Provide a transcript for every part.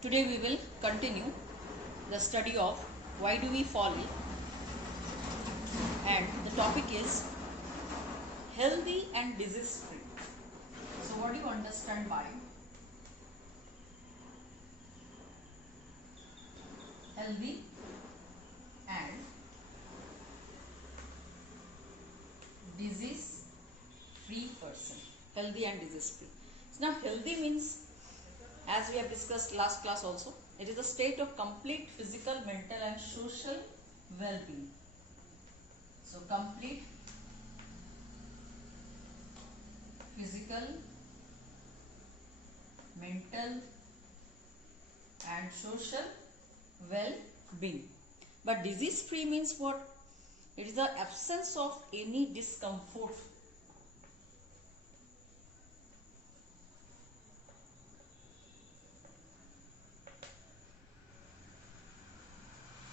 Today we will continue the study of why do we fall ill, and the topic is healthy and disease free. So what do you understand by healthy and disease free person? Healthy and disease free. So now healthy means, as we have discussed last class also, it is a state of complete physical, mental and social well-being. So complete physical, mental and social well-being. But disease free means what? It is the absence of any discomfort.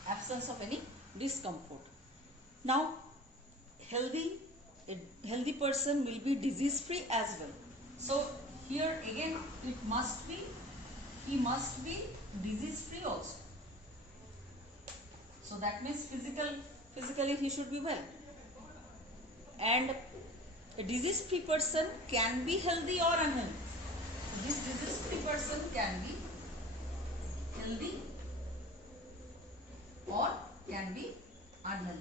Absence of any discomfort. Now, a healthy person will be disease free as well. So here again he must be disease free also. So that means physically he should be well. And a disease free person can be healthy or unhealthy. This disease free person can be healthy or can be unhealthy.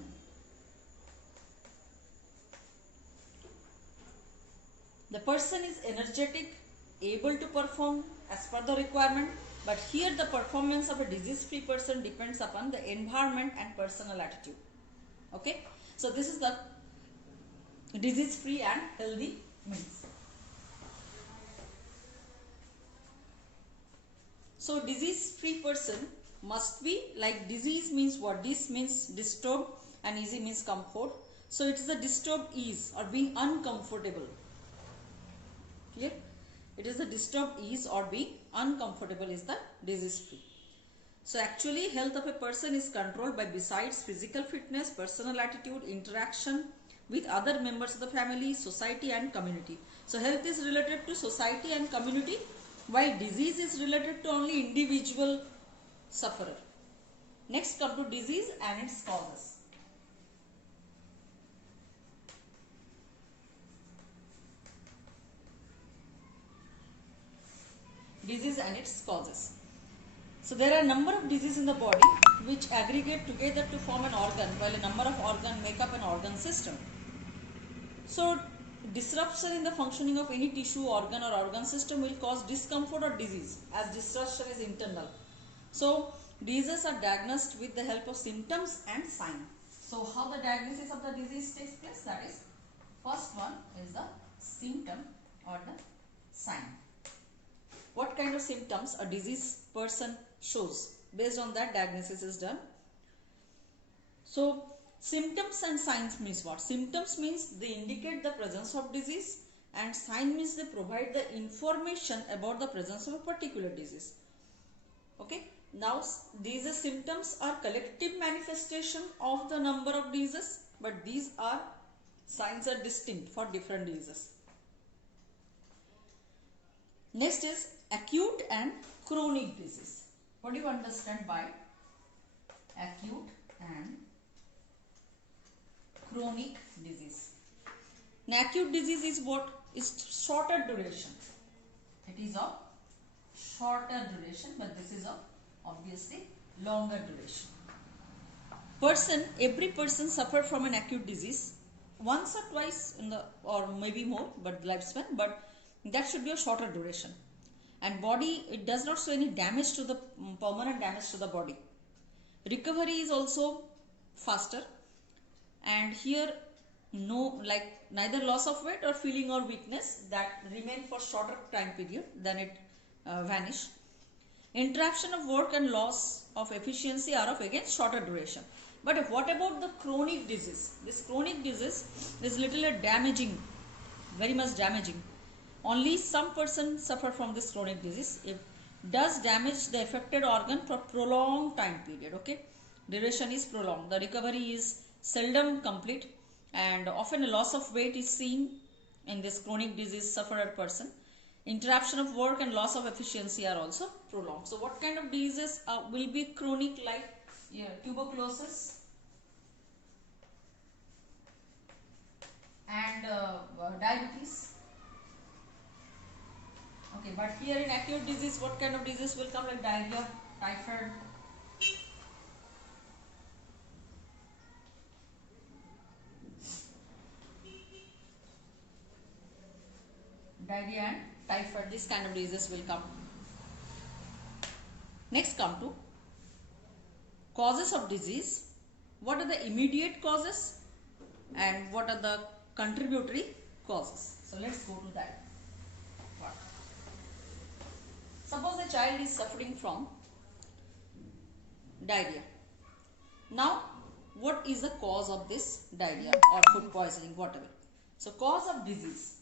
The person is energetic, able to perform as per the requirement, but here the performance of a disease free person depends upon the environment and personal attitude. Okay, so this is the disease free and healthy means. So disease free person must be like, disease means what? This means disturbed and easy means comfort. So it is the disturbed ease or being uncomfortable. Clear? It is the disturbed ease or being uncomfortable is the disease free. So actually health of a person is controlled by, besides physical fitness, personal attitude, interaction with other members of the family, society and community. So health is related to society and community, while disease is related to only individual sufferer. Next come to disease and its causes. Disease and its causes. So there are a number of diseases in the body which aggregate together to form an organ, while a number of organs make up an organ system. So disruption in the functioning of any tissue, organ or organ system will cause discomfort or disease, as disruption is internal. So diseases are diagnosed with the help of symptoms and signs. So how the diagnosis of the disease takes place? That is, first one is the symptom or the sign. What kind of symptoms a disease person shows? Based on that, diagnosis is done. So symptoms and signs means what? Symptoms means they indicate the presence of disease, and sign means they provide the information about the presence of a particular disease. Okay. Now these symptoms are collective manifestation of the number of diseases, but these are signs are distinct for different diseases. Next is acute and chronic disease. What do you understand by acute and chronic disease? Now, acute disease is what? Is shorter duration. It is of shorter duration, but this is of obviously longer duration. Every person suffers from an acute disease once or twice in the, or maybe more, but lifespan, but that should be a shorter duration. And body, it does not show any damage to the permanent damage to the body. Recovery is also faster, and here neither loss of weight or feeling or weakness that remain for shorter time period, then it vanish. Interruption of work and loss of efficiency are of again shorter duration. But what about the chronic disease? This chronic disease is little damaging, very much damaging. Only some persons suffer from this chronic disease. It does damage the affected organ for prolonged time period. Okay, duration is prolonged. The recovery is seldom complete, and often a loss of weight is seen in this chronic disease sufferer person. Interruption of work and loss of efficiency are also prolonged. So what kind of diseases will be chronic, like tuberculosis and diabetes? Okay, but here in acute disease, what kind of disease will come, like diarrhea, typhoid? Diarrhea and typhoid, this kind of diseases will come. Next come to causes of disease. What are the immediate causes and what are the contributory causes? So let's go to that part. Suppose a child is suffering from diarrhea. Now, what is the cause of this diarrhea or food poisoning, whatever? So, cause of disease.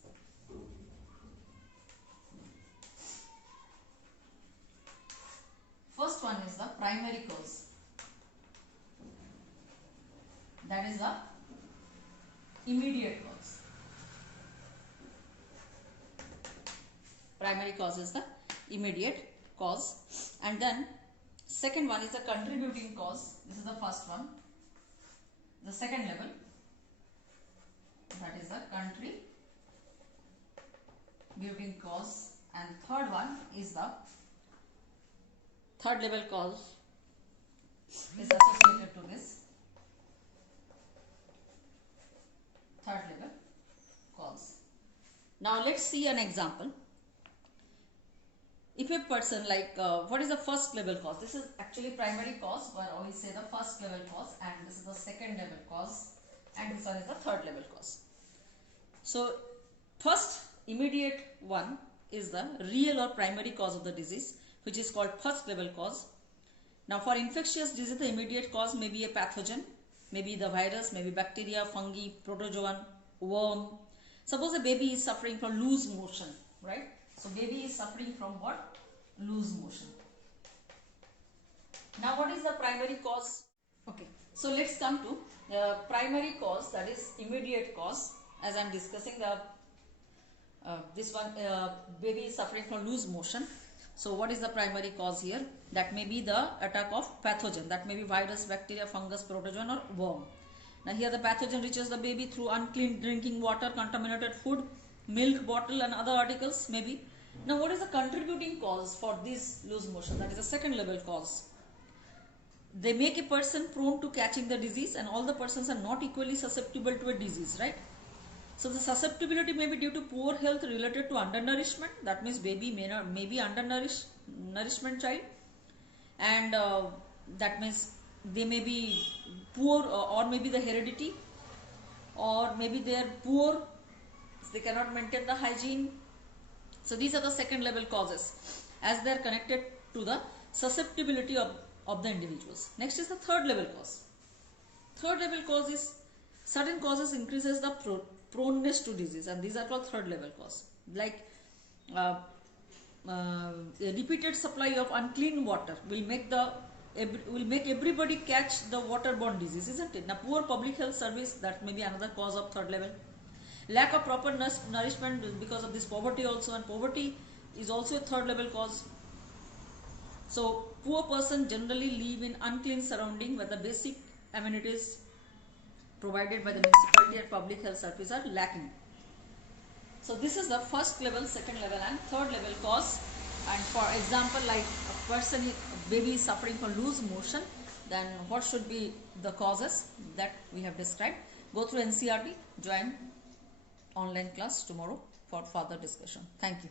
First one is the primary cause. That is the immediate cause. Primary cause is the immediate cause, and then second one is the contributing cause. This is the first one. The second level, that is the contributing cause, and third one is the third level cause is associated to this third level cause. Now let's see an example. If a person, like what is the first level cause? This is actually primary cause, but we say the first level cause, and this is the second level cause, and this one is the third level cause. So first immediate one is the real or primary cause of the disease, which is called first level cause. Now for infectious disease, the immediate cause may be a pathogen, maybe the virus, maybe bacteria, fungi, protozoan, worm. Suppose a baby is suffering from loose motion, right? So baby is suffering from what? Loose motion. Now what is the primary cause? Okay, so let's come to the primary cause, that is immediate cause. As I am discussing the this one, baby is suffering from loose motion. So what is the primary cause here? That may be the attack of pathogen. That may be virus, bacteria, fungus, protozoan or worm. Now here the pathogen reaches the baby through unclean drinking water, contaminated food, milk bottle and other articles maybe. Now what is the contributing cause for this loose motion? That is the second level cause. They make a person prone to catching the disease, and all the persons are not equally susceptible to a disease, right? So the susceptibility may be due to poor health related to undernourishment. That means baby may be undernourishment child, and that means they may be poor, or maybe the heredity, or maybe they are poor, they cannot maintain the hygiene. So these are the second level causes, as they are connected to the susceptibility of the individuals. Next is the third level cause. Third level cause is certain causes increases the proneness to disease, and these are called third level cause. Like repeated supply of unclean water will make everybody catch the waterborne disease, isn't it? Now poor public health service, that may be another cause of third level. Lack of proper nourishment because of this poverty also, and poverty is also a third level cause. So poor person generally live in unclean surrounding where the basic amenities provided by the municipality and public health service are lacking. So this is the first level, second level and third level cause. And for example, like a baby is suffering from loose motion, then what should be the causes that we have described? Go through NCERT, join online class tomorrow for further discussion. Thank you.